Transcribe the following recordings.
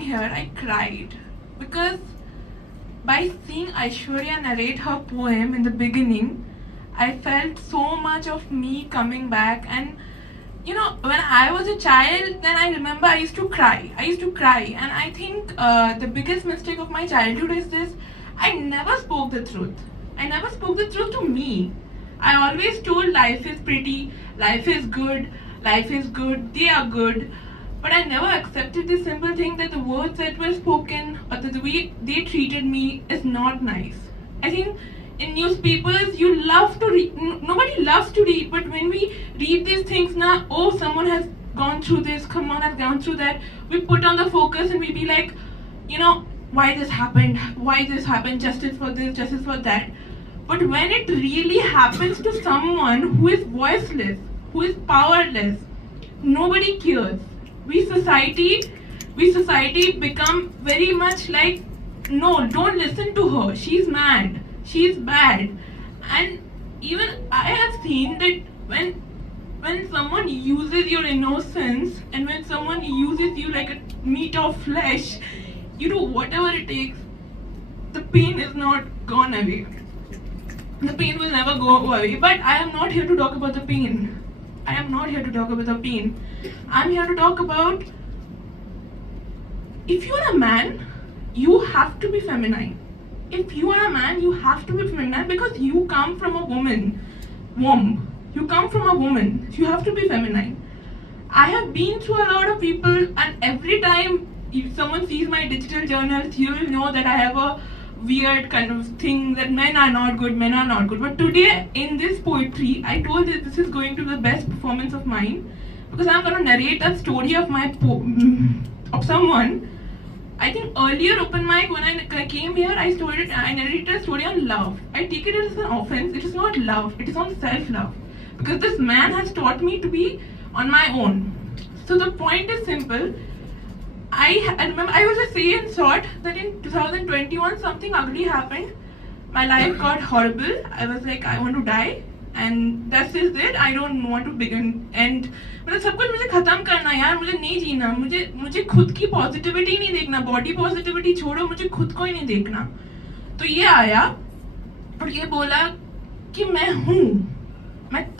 coming here, I cried because by seeing Aishwarya narrate her poem in the beginning, I felt so much of me coming back. And you know, when I was a child, then I remember I used to cry. And I think the biggest mistake of my childhood is this: I never spoke the truth. I never spoke the truth to me. I always told life is pretty, life is good, they are good. But I never accepted this simple thing that the words that were spoken or the way they treated me is not nice. I think in newspapers you love to read, nobody loves to read, but when we read these things now, oh, someone has gone through this, someone has gone through that, we put on the focus and we be like, you know, why this happened, justice for this, justice for that. But when it really happens to someone who is voiceless, who is powerless, nobody cares. We society become very much like, no, don't listen to her, she's mad, she's bad. And even I have seen that when someone uses your innocence and when someone uses you like a meat of flesh, you do whatever it takes, the pain is not gone away. The pain will never go away. But I am not here to talk about the pain. I'm here to talk about, if you are a man, you have to be feminine. If you are a man, you have to be feminine because you come from a woman womb. You come from a woman. You have to be feminine. I have been through a lot of people, and every time if someone sees my digital journals, you will know that I have a weird kind of thing that men are not good. But today in this poetry, I told that this is going to be the best performance of mine because I'm going to narrate a story of of someone. I think earlier open mic when I came here, I narrated a story on love. I take it as an offense. It is not love. It is on self-love because this man has taught me to be on my own. So the point is simple. I remember I was just saying short that in 2021 something ugly happened. My life got horrible. I was like, I want to die, and that's just it. I don't want to begin and मतलब सब कुछ मुझे खत्म करना यार, मुझे नहीं जीना, मुझे खुद की पॉजिटिविटी नहीं देखना, बॉडी पॉजिटिविटी छोड़ो, मुझे खुद को ही नहीं देखना. तो ये आया और ये बोला कि मैं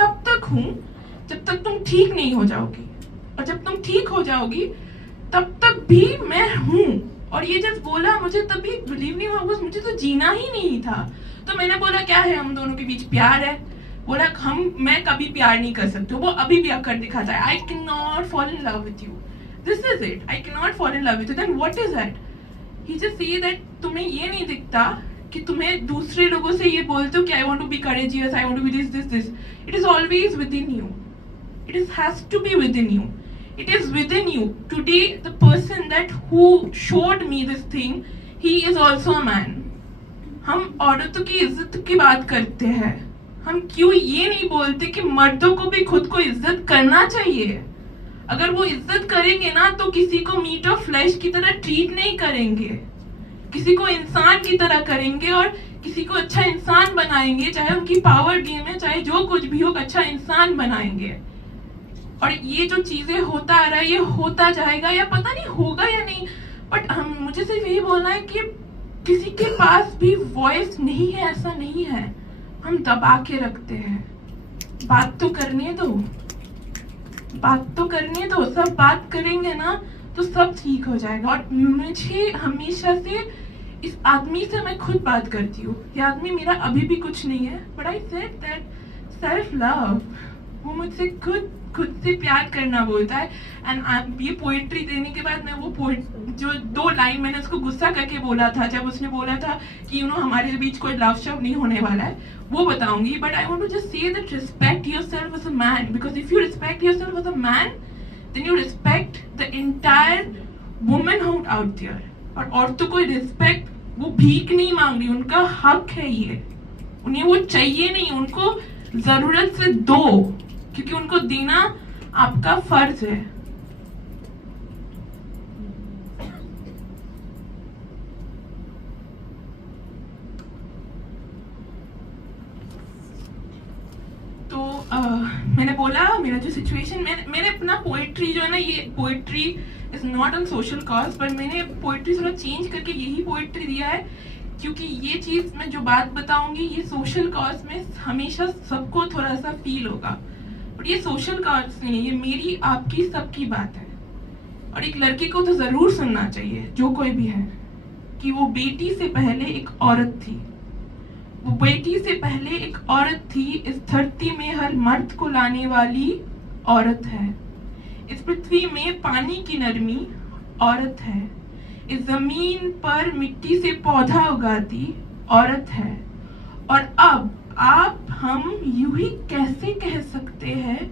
तब तक हूँ जब तक तुम ठीक नहीं हो जाओगी, और जब तुम ठीक हो जाओगी तब तक भी मैं हूँ. और ये जब बोला मुझे तभी बिलीव नहीं हुआ, बस मुझे तो जीना ही नहीं था. तो मैंने बोला क्या है हम दोनों के बीच, प्यार है. बोला मैं कभी प्यार नहीं कर सकती, वो अभी भी कर दिखाता है. I can not fall in love with you, this is it, I can not fall in love with you. Then what is that? He just say that तुम्हें ये नहीं दिखता कि तुम्हें दूसरे लोगों से ये बोलते हो कि I want to be courageous, I want to be this. It is always within यू. It has to be within you. It is within you. Today, the person who showed me this thing, he is also a man. हम औरतों की इज्जत की बात करते हैं. हम क्यों ये नहीं बोलते कि मर्दों को भी खुद को इज्जत करना चाहिए? अगर वो इज्जत करेंगे ना तो किसी को मीट ऑफ फ्लैश की तरह ट्रीट नहीं करेंगे, किसी को इंसान की तरह करेंगे और किसी को अच्छा इंसान बनाएंगे. चाहे उनकी पावर गेम है, चाहे जो कुछ भी हो, अच्छा इंसान बनाएंगे. और ये जो चीजें होता आ रहा है, ये होता जाएगा या पता नहीं होगा या नहीं. बट मुझे सिर्फ यही बोलना है कि किसी के पास भी वॉइस नहीं है ऐसा नहीं है. हम दबा के रखते हैं. बात तो करने दो, सब बात करेंगे ना तो सब ठीक हो जाएगा. और मुझे हमेशा से इस आदमी से मैं खुद बात करती हूँ. ये आदमी मेरा अभी भी कुछ नहीं है, but I said that self love, वो मुझसे खुद से प्यार करना बोलता है. एंड ये पोइट्री देने के बाद मैं वो जो 2 लाइन मैंने उसको गुस्सा करके बोला था, जब उसने बोला था कि हमारे बीच कोई लव शव नहीं होने वाला है, वो बताऊंगी. But I want to just say that respect yourself as a man, because if you respect yourself as a man then you respect the entire womanhood out there. और औरतों को रिस्पेक्ट, वो भीख नहीं मांग रही, उनका हक है ये. उन्हें वो चाहिए नहीं, उनको जरूरत से दो, क्योंकि उनको देना आपका फर्ज है. तो मैंने बोला मेरा जो सिचुएशन, मैंने अपना पोएट्री जो है ना, ये poetry is not on social cause, पर मैंने पोइट्री थोड़ा चेंज करके यही पोइट्री दिया है, क्योंकि ये चीज़ मैं जो बात बताऊंगी ये सोशल कॉज में हमेशा सबको थोड़ा सा फील होगा, बट ये सोशल कॉज नहीं है, ये मेरी आपकी सबकी बात है। और एक लड़के को तो ज़रूर सुनना चाहिए, जो कोई भी है, कि वो बेटी से पहले एक औरत थी, वो बेटी से पहले एक औरत थी, इस धरती में हर मर्द को लाने वाली औरत है, इस पृथ्वी में पानी की नरमी औरत है, इस जमीन पर मिट्टी से पौधा उगाती औरत है। और अब आप हम यूं ही कैसे कह सकते हैं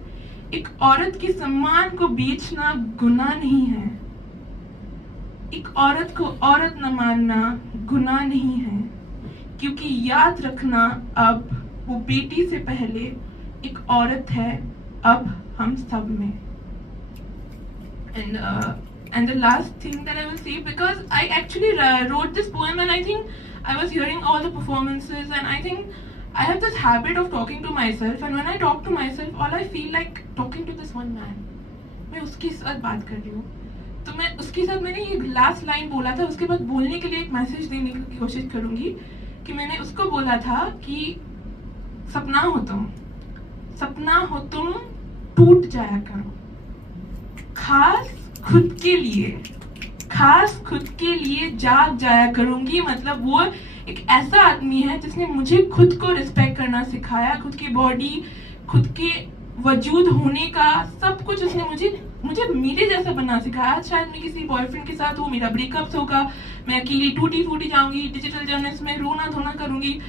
एक औरत के सम्मान को बेचना गुनाह नहीं है, एक औरत को औरत न मानना गुनाह नहीं है, क्योंकि याद रखना अब वो बेटी से पहले एक औरत है, अब हम सब में। And the last thing that I will say, because I actually wrote this poem and I think I was hearing all the performances and I think I have this habit of talking to myself, and when I talk to myself all I feel like talking to this one man, मैं उसके साथ बात कर रही हूँ, तो मैं उसके साथ मैंने ये लास्ट लाइन बोला था, उसके बाद बोलने के लिए एक मैसेज देने की कोशिश करूँगी कि मैंने उसको बोला था कि सपना हो तुम टूट जाया करो, खास खुद के लिए जाग जाया करूंगी। मतलब वो एक ऐसा आदमी है जिसने मुझे खुद को रिस्पेक्ट करना सिखाया, खुद की बॉडी, खुद के वजूद होने का सब कुछ उसने मुझे मेरे जैसा बनना सिखाया। शायद मैं किसी बॉयफ्रेंड के साथ हूँ, मेरा ब्रेकअप्स होगा, मैं अकेली टूटी फूटी जाऊंगी, डिजिटल जर्नलिस्ट में रोना धोना करूंगी,